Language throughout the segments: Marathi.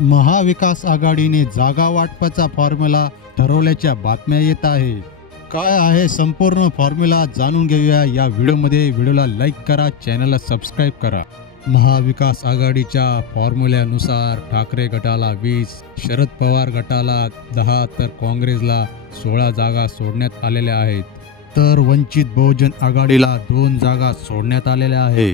महाविकास आघाडीने जागा वाटपाचा फॉर्म्युला ठरवल्याच्या बातम्या येत आहे. काय आहे संपूर्ण फॉर्म्युला जाणून घेऊया या व्हिडिओमध्ये. व्हिडिओला लाईक करा चॅनलला सबस्क्राईब करा. महाविकास आघाडीच्या फॉर्म्युल्यानुसार ठाकरे गटाला वीस शरद पवार गटाला दहा तर काँग्रेसला सोळा जागा सोडण्यात आलेल्या आहेत. तर वंचित बहुजन आघाडीला दोन जागा सोडण्यात आलेल्या आहे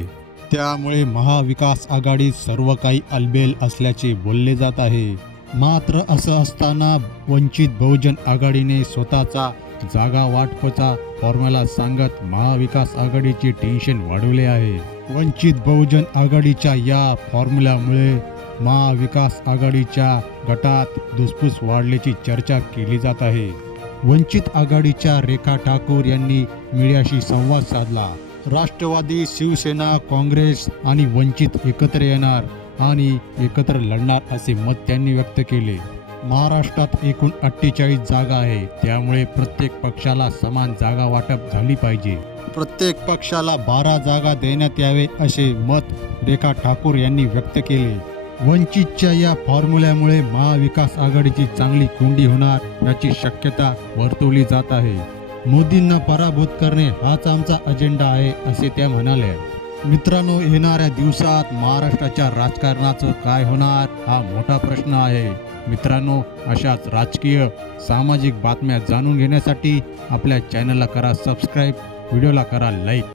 त्यामुळे महाविकास आघाडी सर्व काही अलबेल असल्याचे बोलले जात आहे. मात्र असं असताना वंचित बहुजन आघाडीने स्वतःचा जागा वाटपचा फॉर्म्युला सांगत महाविकास आघाडीचे टेन्शन वाढवले आहे. वंचित बहुजन आघाडीच्या या फॉर्म्युल्यामुळे महाविकास आघाडीच्या गटात धुसफूस वाढल्याची चर्चा केली जात आहे. वंचित आघाडीच्या रेखा ठाकूर यांनी मीडियाशी संवाद साधला. राष्ट्रवादी शिवसेना काँग्रेस आणि वंचित एकत्र येणार आणि एकत्र लढणार असे मत त्यांनी व्यक्त केले. महाराष्ट्रात एकूण अठ्ठेचाळीस जागा आहे. त्यामुळे प्रत्येक पक्षाला समान जागा वाटप झाली पाहिजे. प्रत्येक पक्षाला बारा जागा देण्यात यावे असे मत रेखा ठाकूर यांनी व्यक्त केले. वंचितच्या या फॉर्म्युल्यामुळे महाविकास आघाडीची चांगली कोंडी होणार याची शक्यता वर्तवली जात आहे. मोदींना पराभूत करणे हाच आमचा अजेंडा आहे असे त्या म्हणाल्या. मित्रांनो येणाऱ्या दिवसात महाराष्ट्राच्या राजकारणाचं काय होणार हा मोठा प्रश्न आहे. मित्रांनो अशाच राजकीय सामाजिक बातम्या जाणून घेण्यासाठी आपल्या चॅनलला करा सबस्क्राईब व्हिडिओला करा लाईक